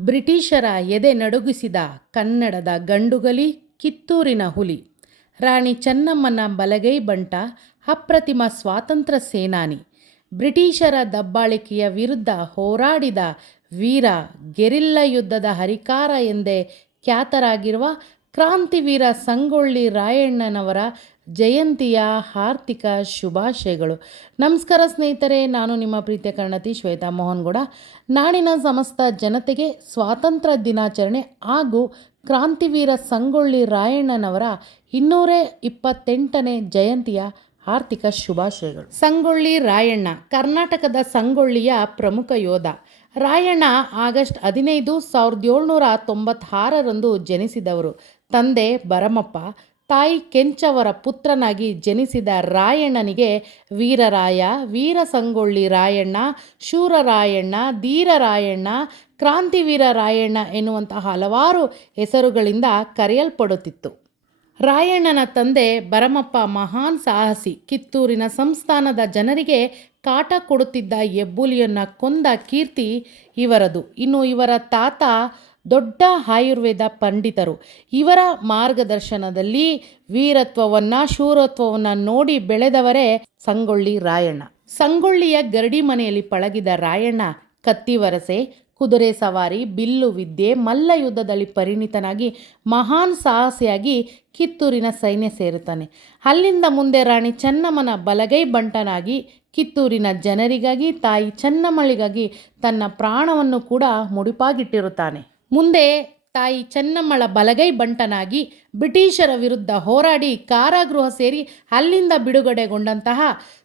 ಬ್ರಿಟಿಷರ ಎದೆ ನಡುಗಿಸಿದ ಕನ್ನಡದ ಗಂಡುಗಲಿ ಕಿತ್ತೂರಿನ ಹುಲಿ. ರಾಣಿ ಚೆನ್ನಮ್ಮನ ಬಲಗೈ ಬಂಟ ಅಪ್ರತಿಮ ಸ್ವಾತಂತ್ರ್ಯ ಸೇನಾನಿ. ಬ್ರಿಟಿಷರ ದಬ್ಬಾಳಿಕೆಯ ವಿರುದ್ಧ ಹೋರಾಡಿದ ವೀರ ಗೆರಿಲ್ಲ ಯುದ್ಧದ ಹರಿಕಾರ ಎಂದೇ ಖ್ಯಾತರಾಗಿರುವ ಕ್ರಾಂತಿವೀರ ಸಂಗೊಳ್ಳಿ ರಾಯಣ್ಣನವರ ಜಯಂತಿಯ ಹಾರ್ದಿಕ ಶುಭಾಶಯಗಳು. ನಮಸ್ಕಾರ ಸ್ನೇಹಿತರೆ, ನಾನು ನಿಮ್ಮ ಪ್ರೀತಿಯ ಕರ್ಣತಿ ಶ್ವೇತಾ ಮೋಹನ್ಗೌಡ. ನಾಡಿನ ಸಮಸ್ತ ಜನತೆಗೆ ಸ್ವಾತಂತ್ರ್ಯ ದಿನಾಚರಣೆ ಹಾಗೂ ಕ್ರಾಂತಿವೀರ ಸಂಗೊಳ್ಳಿ ರಾಯಣ್ಣನವರ ಇನ್ನೂರೇ ಇಪ್ಪತ್ತೆಂಟನೇ ಜಯಂತಿಯ ಆರ್ಥಿಕ ಶುಭಾಶಯಗಳು. ಸಂಗೊಳ್ಳಿ ರಾಯಣ್ಣ, ಕರ್ನಾಟಕದ ಸಂಗೊಳ್ಳಿಯ ಪ್ರಮುಖ ಯೋಧ. ರಾಯಣ್ಣ ಆಗಸ್ಟ್ ಹದಿನೈದು ಸಾವಿರದ ಏಳ್ನೂರ ತೊಂಬತ್ತಾರರಂದು ಜನಿಸಿದವರು. ತಂದೆ ಭರಮಪ್ಪ ತಾಯಿ ಕೆಂಚವರ ಪುತ್ರನಾಗಿ ಜನಿಸಿದ ರಾಯಣ್ಣನಿಗೆ ವೀರರಾಯ, ವೀರಸಂಗೊಳ್ಳಿ ರಾಯಣ್ಣ, ಶೂರರಾಯಣ್ಣ, ಧೀರರಾಯಣ್ಣ, ಕ್ರಾಂತಿವೀರ ರಾಯಣ್ಣ ಎನ್ನುವಂತಹ ಹಲವಾರು ಹೆಸರುಗಳಿಂದ ಕರೆಯಲ್ಪಡುತ್ತಿತ್ತು. ರಾಯಣ್ಣನ ತಂದೆ ಭರಮಪ್ಪ ಮಹಾನ್ ಸಾಹಸಿ. ಕಿತ್ತೂರಿನ ಸಂಸ್ಥಾನದ ಜನರಿಗೆ ಕಾಟ ಕೊಡುತ್ತಿದ್ದ ಹೆಬ್ಬುಲಿಯನ್ನು ಕೊಂದ ಕೀರ್ತಿ ಇವರದು. ಇನ್ನು ಇವರ ತಾತ ದೊಡ್ಡ ಆಯುರ್ವೇದ ಪಂಡಿತರು. ಇವರ ಮಾರ್ಗದರ್ಶನದಲ್ಲಿ ವೀರತ್ವವನ್ನು, ಶೂರತ್ವವನ್ನು ನೋಡಿ ಬೆಳೆದವರೇ ಸಂಗೊಳ್ಳಿ ರಾಯಣ್ಣ. ಸಂಗೊಳ್ಳಿಯ ಗರಡಿ ಮನೆಯಲ್ಲಿ ಪಳಗಿದ ರಾಯಣ್ಣ ಕತ್ತಿವರಸೆ, ಕುದುರೆ ಸವಾರಿ, ಬಿಲ್ಲು ವಿದ್ಯೆ, ಮಲ್ಲ ಯುದ್ಧದಲ್ಲಿ ಪರಿಣಿತನಾಗಿ ಮಹಾನ್ ಸಾಹಸಿಯಾಗಿ ಕಿತ್ತೂರಿನ ಸೈನ್ಯ ಸೇರುತ್ತಾನೆ. ಅಲ್ಲಿಂದ ಮುಂದೆ ರಾಣಿ ಚೆನ್ನಮ್ಮನ ಬಲಗೈ ಬಂಟನಾಗಿ ಕಿತ್ತೂರಿನ ಜನರಿಗಾಗಿ, ತಾಯಿ ಚೆನ್ನಮ್ಮಳಿಗಾಗಿ ತನ್ನ ಪ್ರಾಣವನ್ನು ಕೂಡ ಮುಡಿಪಾಗಿಟ್ಟಿರುತ್ತಾನೆ. ಮುಂದೆ ತಾಯಿ ಚೆನ್ನಮ್ಮಳ ಬಲಗೈ ಬಂಟನಾಗಿ ಬ್ರಿಟಿಷರ ವಿರುದ್ಧ ಹೋರಾಡಿ ಕಾರಾಗೃಹ ಸೇರಿ ಅಲ್ಲಿಂದ ಬಿಡುಗಡೆಗೊಂಡಂತಹ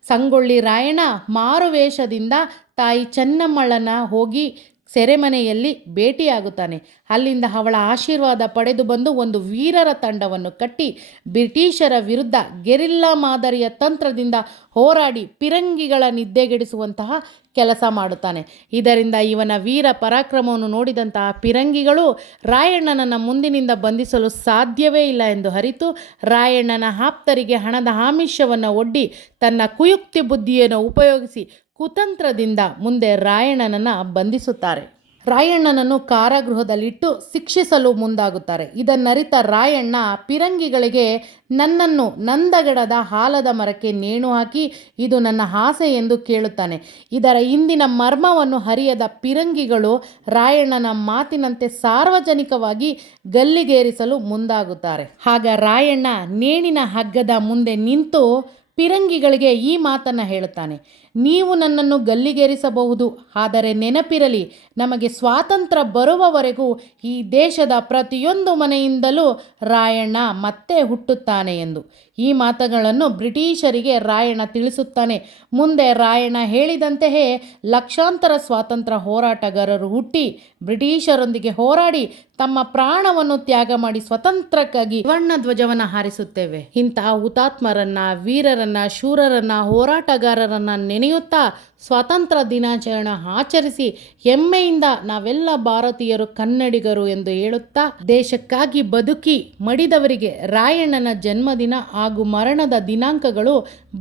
ಸಂಗೊಳ್ಳಿ ರಾಯಣ್ಣ ಮಾರುವೇಷದಿಂದ ತಾಯಿ ಚೆನ್ನಮ್ಮಳನ ಹೋಗಿ ಸೆರೆಮನೆಯಲ್ಲಿ ಭೇಟಿಯಾಗುತ್ತಾನೆ. ಅಲ್ಲಿಂದ ಅವಳ ಆಶೀರ್ವಾದ ಪಡೆದು ಬಂದು ಒಂದು ವೀರರ ತಂಡವನ್ನು ಕಟ್ಟಿ ಬ್ರಿಟಿಷರ ವಿರುದ್ಧ ಗೆರಿಲ್ಲಾ ಮಾದರಿಯ ತಂತ್ರದಿಂದ ಹೋರಾಡಿ ಪಿರಂಗಿಗಳ ನಿದ್ದೆಗೆಡಿಸುವಂತಹ ಕೆಲಸ ಮಾಡುತ್ತಾನೆ. ಇದರಿಂದ ಇವನ ವೀರ ಪರಾಕ್ರಮವನ್ನು ನೋಡಿದಂತಹ ಪಿರಂಗಿಗಳು ರಾಯಣ್ಣನನ್ನು ಮುಂದಿನಿಂದ ಬಂಧಿಸಲು ಸಾಧ್ಯವೇ ಇಲ್ಲ ಎಂದು ಅರಿತು ರಾಯಣ್ಣನ ಆಪ್ತರಿಗೆ ಹಣದ ಆಮಿಷವನ್ನು ಒಡ್ಡಿ ತನ್ನ ಕುಯುಕ್ತಿ ಬುದ್ಧಿಯನ್ನು ಉಪಯೋಗಿಸಿ ಕುತಂತ್ರದಿಂದ ಮುಂದೆ ರಾಯಣ್ಣನನ್ನು ಬಂಧಿಸುತ್ತಾರೆ. ರಾಯಣ್ಣನನ್ನು ಕಾರಾಗೃಹದಲ್ಲಿಟ್ಟು ಶಿಕ್ಷಿಸಲು ಮುಂದಾಗುತ್ತಾರೆ. ಇದನ್ನರಿತ ರಾಯಣ್ಣ ಪಿರಂಗಿಗಳಿಗೆ ನನ್ನನ್ನು ನಂದಗಡದ ಹಾಲದ ಮರಕ್ಕೆ ನೇಣು ಹಾಕಿ ಇದು ನನ್ನ ಆಸೆ ಎಂದು ಕೇಳುತ್ತಾನೆ. ಇದರ ಹಿಂದಿನ ಮರ್ಮವನ್ನು ಹರಿಯದ ಪಿರಂಗಿಗಳು ರಾಯಣ್ಣನ ಮಾತಿನಂತೆ ಸಾರ್ವಜನಿಕವಾಗಿ ಗಲ್ಲಿಗೇರಿಸಲು ಮುಂದಾಗುತ್ತಾರೆ. ಆಗ ರಾಯಣ್ಣ ನೇಣಿನ ಹಗ್ಗದ ಮುಂದೆ ನಿಂತು ಪಿರಂಗಿಗಳಿಗೆ ಈ ಮಾತನ್ನು ಹೇಳುತ್ತಾನೆ. ನೀವು ನನ್ನನ್ನು ಗಲ್ಲಿಗೇರಿಸಬಹುದು. ಆದರೆ ನೆನಪಿರಲಿ, ನಮಗೆ ಸ್ವಾತಂತ್ರ್ಯ ಬರುವವರೆಗೂ ಈ ದೇಶದ ಪ್ರತಿಯೊಂದು ಮನೆಯಿಂದಲೂ ರಾಯಣ್ಣ ಮತ್ತೆ ಹುಟ್ಟುತ್ತಾನೆ ಎಂದು. ಈ ಮಾತುಗಳನ್ನು ಬ್ರಿಟಿಷರಿಗೆ ರಾಯಣ್ಣ ತಿಳಿಸುತ್ತಾನೆ. ಮುಂದೆ ರಾಯಣ್ಣ ಹೇಳಿದಂತೆಯೇ ಲಕ್ಷಾಂತರ ಸ್ವಾತಂತ್ರ್ಯ ಹೋರಾಟಗಾರರು ಹುಟ್ಟಿ ಬ್ರಿಟಿಷರೊಂದಿಗೆ ಹೋರಾಡಿ ತಮ್ಮ ಪ್ರಾಣವನ್ನು ತ್ಯಾಗ ಮಾಡಿ ಸ್ವತಂತ್ರಕ್ಕಾಗಿ ವರ್ಣ ಧ್ವಜವನ್ನು ಹಾರಿಸುತ್ತೇವೆ. ಇಂತಹ ಹುತಾತ್ಮರನ್ನ, ವೀರರನ್ನ, ಶೂರರನ್ನ, ಹೋರಾಟಗಾರರನ್ನ ನೆನೆಯುತ್ತಾ ಸ್ವಾತಂತ್ರ್ಯ ದಿನಾಚರಣೆ ಆಚರಿಸಿ ಹೆಮ್ಮೆಯಿಂದ ನಾವೆಲ್ಲ ಭಾರತೀಯರು ಕನ್ನಡಿಗರು ಎಂದು ಹೇಳುತ್ತಾ, ದೇಶಕ್ಕಾಗಿ ಬದುಕಿ ಮಡಿದವರಿಗೆ ರಾಯಣ್ಣನ ಜನ್ಮದಿನ ಹಾಗೂ ಮರಣದ ದಿನಾಂಕಗಳು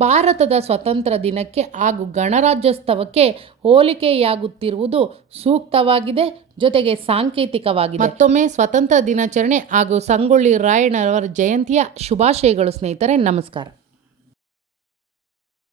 ಭಾರತದ ಸ್ವತಂತ್ರ ದಿನಕ್ಕೆ ಹಾಗೂ ಗಣರಾಜ್ಯೋತ್ಸವಕ್ಕೆ ಹೋಲಿಕೆಯಾಗುತ್ತಿರುವುದು ಸೂಕ್ತವಾಗಿದೆ, ಜೊತೆಗೆ ಸಾಂಕೇತಿಕವಾಗಿದೆ. ಮತ್ತೊಮ್ಮೆ ಸ್ವತಂತ್ರ ದಿನಾಚರಣೆ ಹಾಗೂ ಸಂಗೊಳ್ಳಿ ರಾಯಣ್ಣರವರ ಜಯಂತಿಯ ಶುಭಾಶಯಗಳು ಸ್ನೇಹಿತರೆ, ನಮಸ್ಕಾರ.